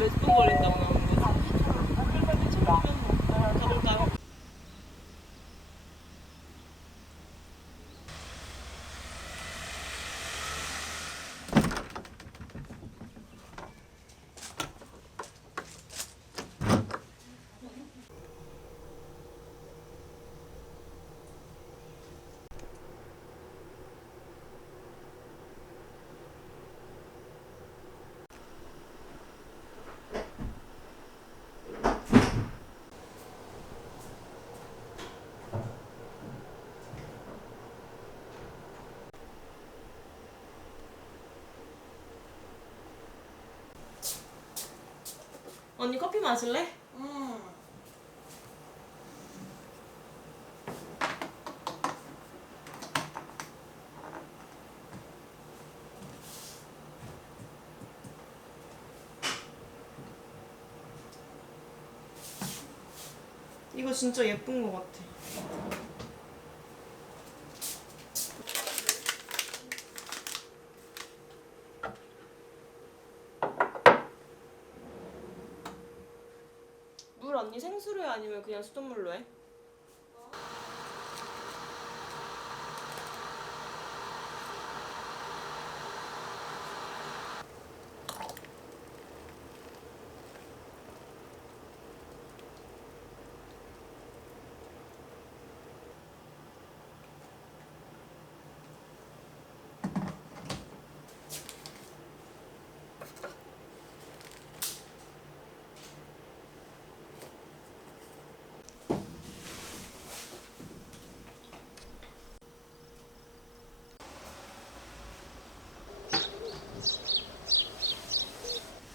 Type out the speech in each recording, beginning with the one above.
몇 분 걸린다고 나오는 거지? 가볼까요? 언니 커피 마실래? 이거 진짜 예쁜 거 같아. 물 언니 생수로 해 아니면 그냥 수돗물로 해?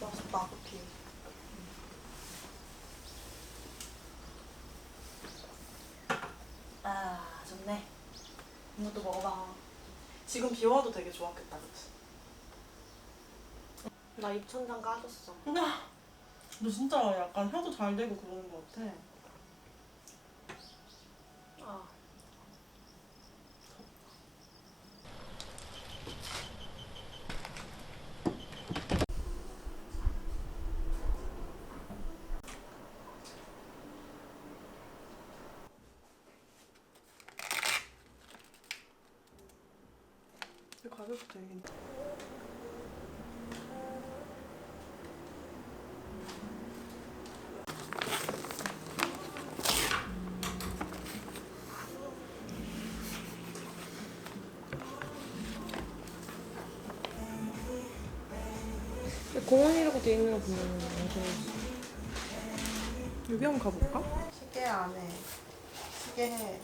맛있다 커피. 아 좋네. 이것도 먹어봐. 지금 비 와도 되게 좋았겠다, 그치? 나 입천장 까졌어. 너 진짜 약간 혀도 잘 되고 그러는 것 같아. 아. 가격도 되게 괜찮아. 공원이라고 돼 있는 거 보면 완전 여기 한번 가볼까? 시계 안 해. 시계 해.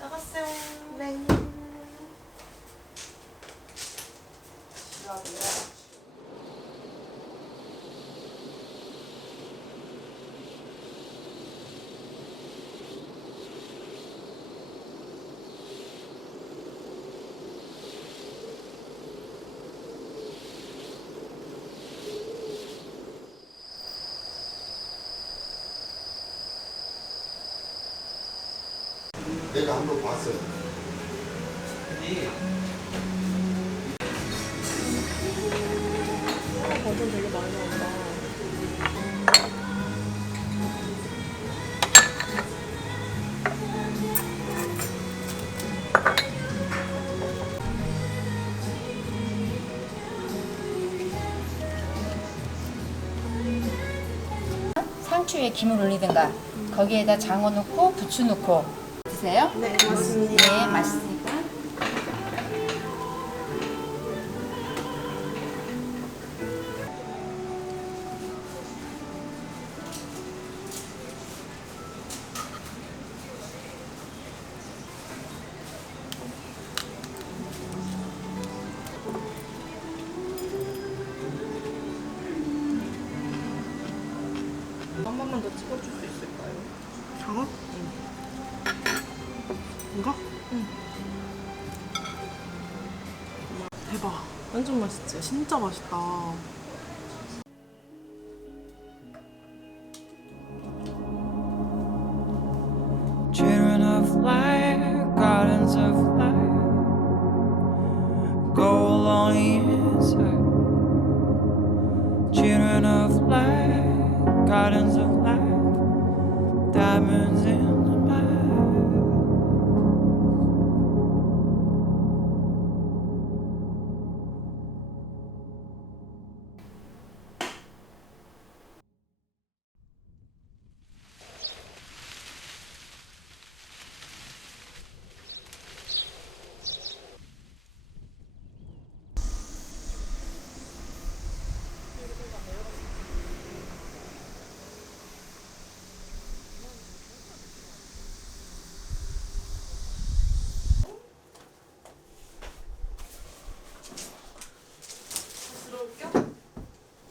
나갔어요. 네. 지랄이야. 내가 한번 봤어요. 버전 되게 많이 나온다. 상추 위에 김을 올리든가 거기에다 장어 넣고 부추 넣고 드세요. 네, 고맙습니다. 네, 맛있으니까. 한 번만 더 찍어줄 수 있을까요? 장어? 이거? 응. 대박. 완전 맛있지? 진짜 맛있다. Children of light, gardens of light, go along the inside. light, gardens of light, diamonds in the night.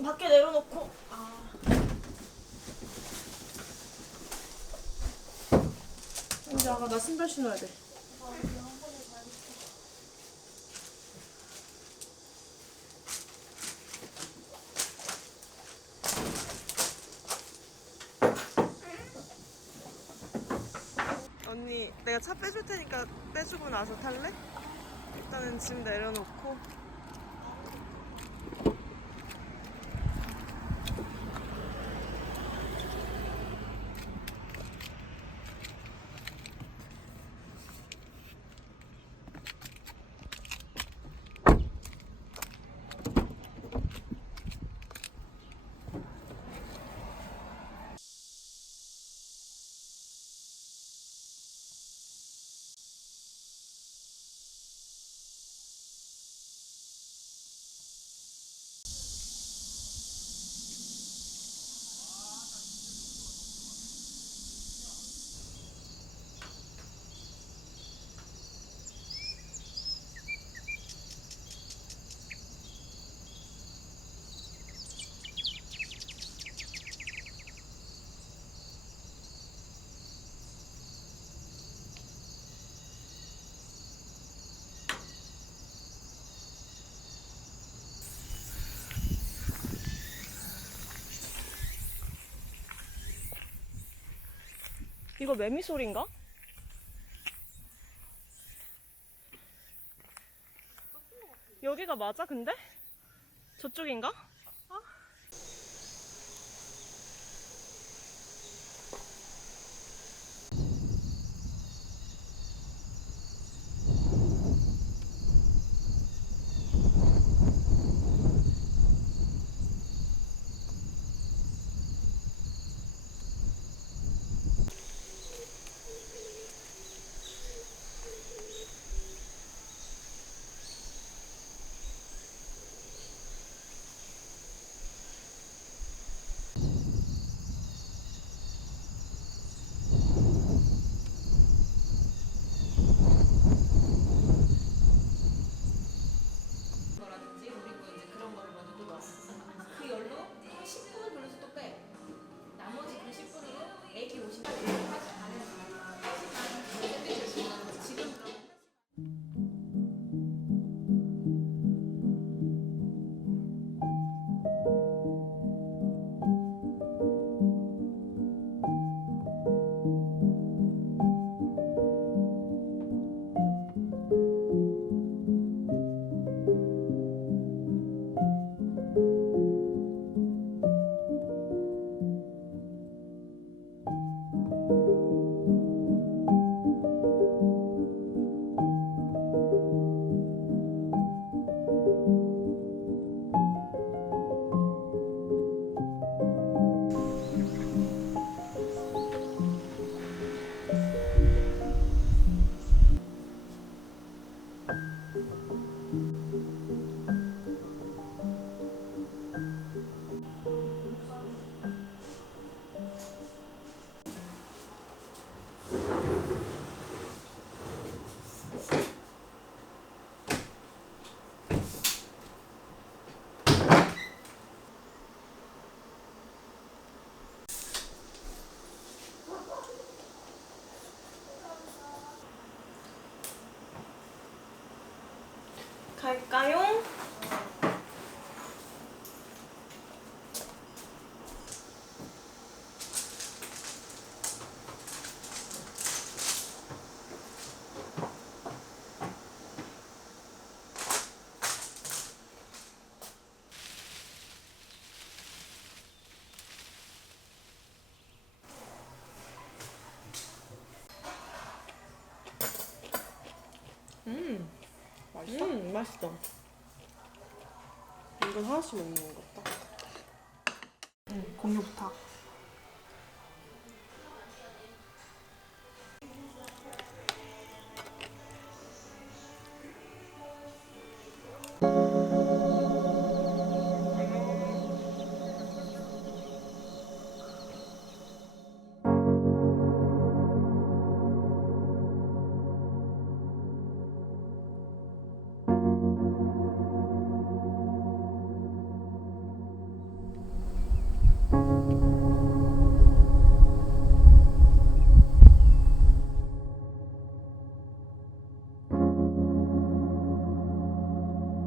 밖에 내려놓고. 이제 아가 나 신발 신어야 돼. 언니, 내가 차 빼줄 테니까 빼주고 나서 탈래? 일단은 짐 내려놓고. 이거 매미 소리인가? 여기가 맞아 근데? 저쪽인가? 갈까요? 맛있어? 맛있어. 이건 하나씩 먹는 것 같다. 공유 부탁.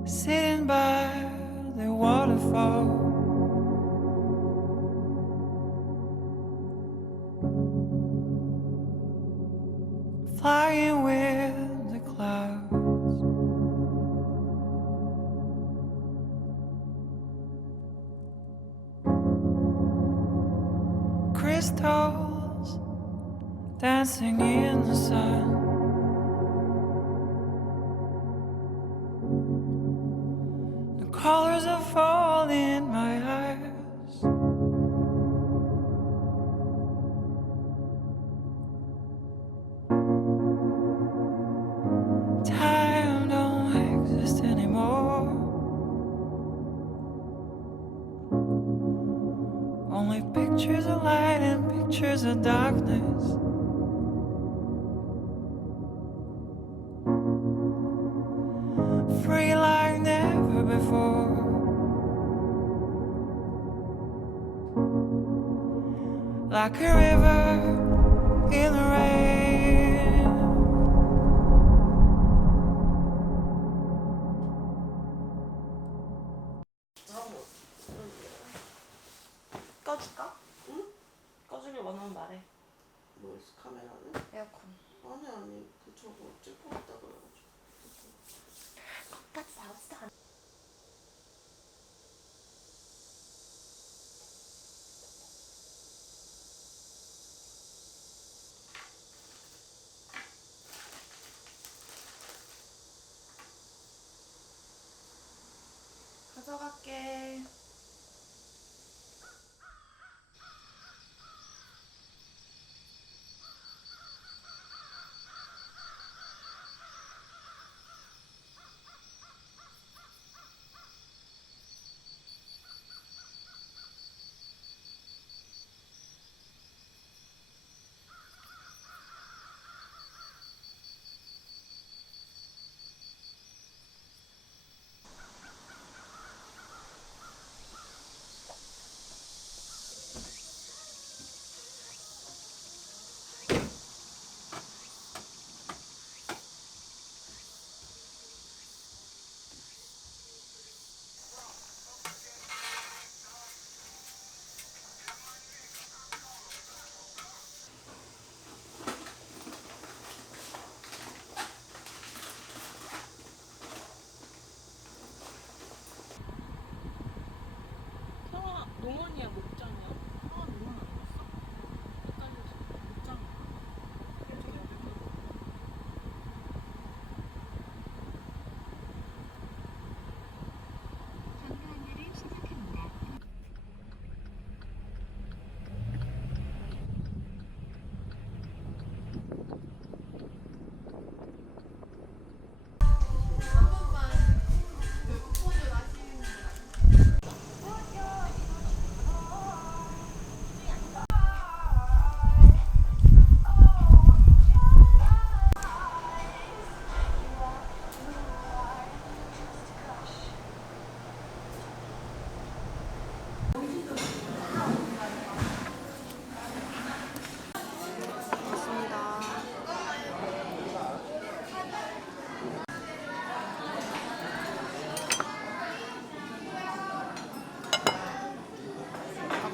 sitting by the waterfall. Flying with the clouds. Crystals dancing in the sun. The colors are falling in my eyes. Time don't exist anymore. Only pictures of light and pictures of darkness. Free like never before. Like a river in the rain. 꺼줄까? 응? 꺼주길 원하면 말해. 뭐 있어? 카메라는? 에어컨. 아니 그 저거 찍고 왔다 그래가지고. 가져갈게. 형아, 농원이야, 목장이야? 형아, 농원 안 갔어? 헷갈려서. 목장.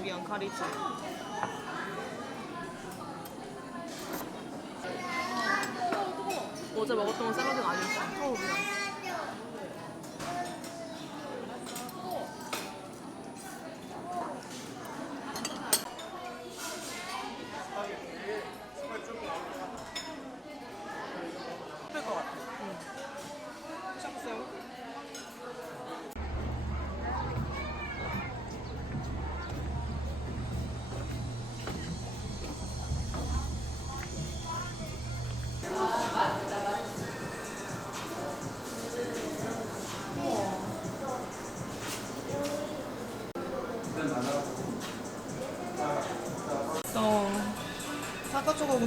미안, 가리지. 어제 먹었던 건 샐러드가 아니었어. 미안. 예쁠 것 같아.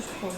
싶어.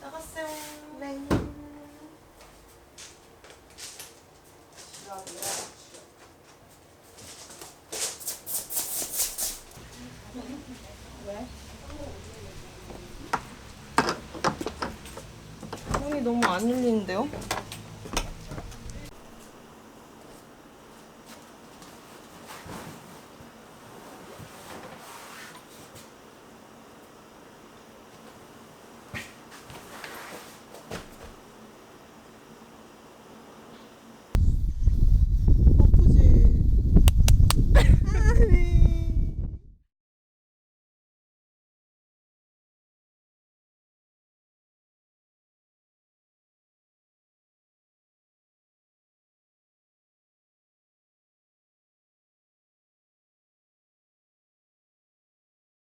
나갔어요. 네. 손이 너무 안 열리는데요?